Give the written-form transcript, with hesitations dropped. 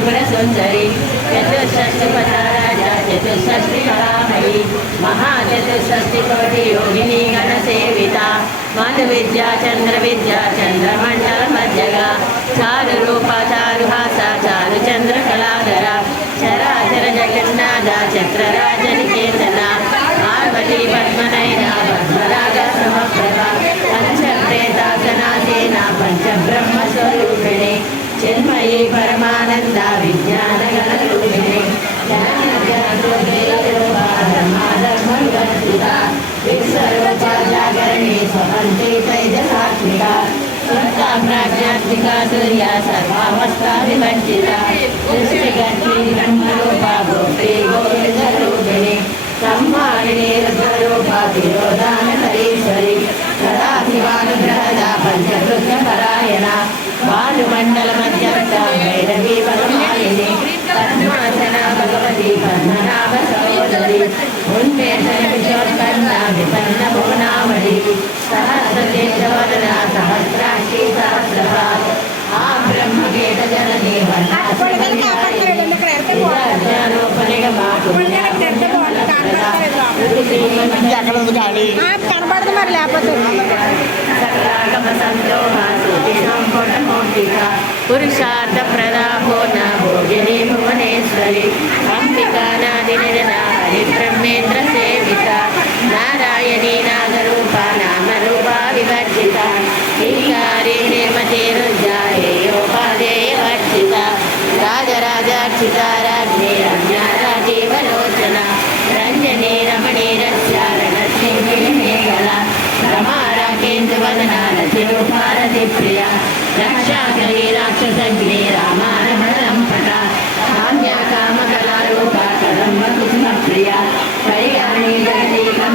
त्रिपुर सुंदरी चतुष्षष्टि पचाराजा चतुष्षष्टि कलामयी महाचतुष्षष्टि कोटि योगिनी गण सेविता मधु विद्या चंद्रमंडल मध्यगा चारु रूपा चारु हासा चारु चंद्र कलाधरा चराचर जगन्नाथ चक्रराजनिकेतना पार्वती पद्मनयना पद्मराग समप्रभा पंचप्रेतासनासेना पंचब्रह्मस्वरूपिणी चिन्मयी परमानंदा विज्ञानगणरूपिणी ज्ञानज्ञानोदयरूपा विश्वरूपाजागरणी स्वहन्ति तैजसात्मिका सुरता प्राज्ञात्मिका सूर्या सर्वावस्थाविवर्जिता सृष्टिकर्त्री ब्रह्मरूपा गोत्री गोविन्दरूपिणी सम्मानिनी रुद्ररूपा तिरोधानकरीश्वरी सदाशिवानुग्रहदा पञ्चकृत्यपरायणा भानुमण्डलमध्यस्था भैरवी वरमालिनी पद्मासना भगवती पद्मनाभ सहोदरी उन्मेषविशोत्पन्ना विपन्नभुवनामणि सहस्रकेशवदना सहस्राक्षी सहस्रपाद आ ब्रह्मगेटजननी కనపడదు మరి లేకపోతే పురుషార్థ ప్రదాభోన భోగిని భువనేశ్వరి అంబికా నాదినిరనా హరి బ్రహ్మేంద్ర సేవిత నారాయణీ నాగరూప నామరూపా వివర్జిత శ్రీకారి నిర్మతి రుద్రాయోపాదేయ వర్జిత రాజరాజార్చిత రాజ్ఞి రమ్యారాజీవలోచన రంజనీ రమణీ రస్యారణి మేఘల రమారాకేంద్రవదనా రతిరూపారతి ప్రియ రక్షాకరీ రాక్షసగ్ని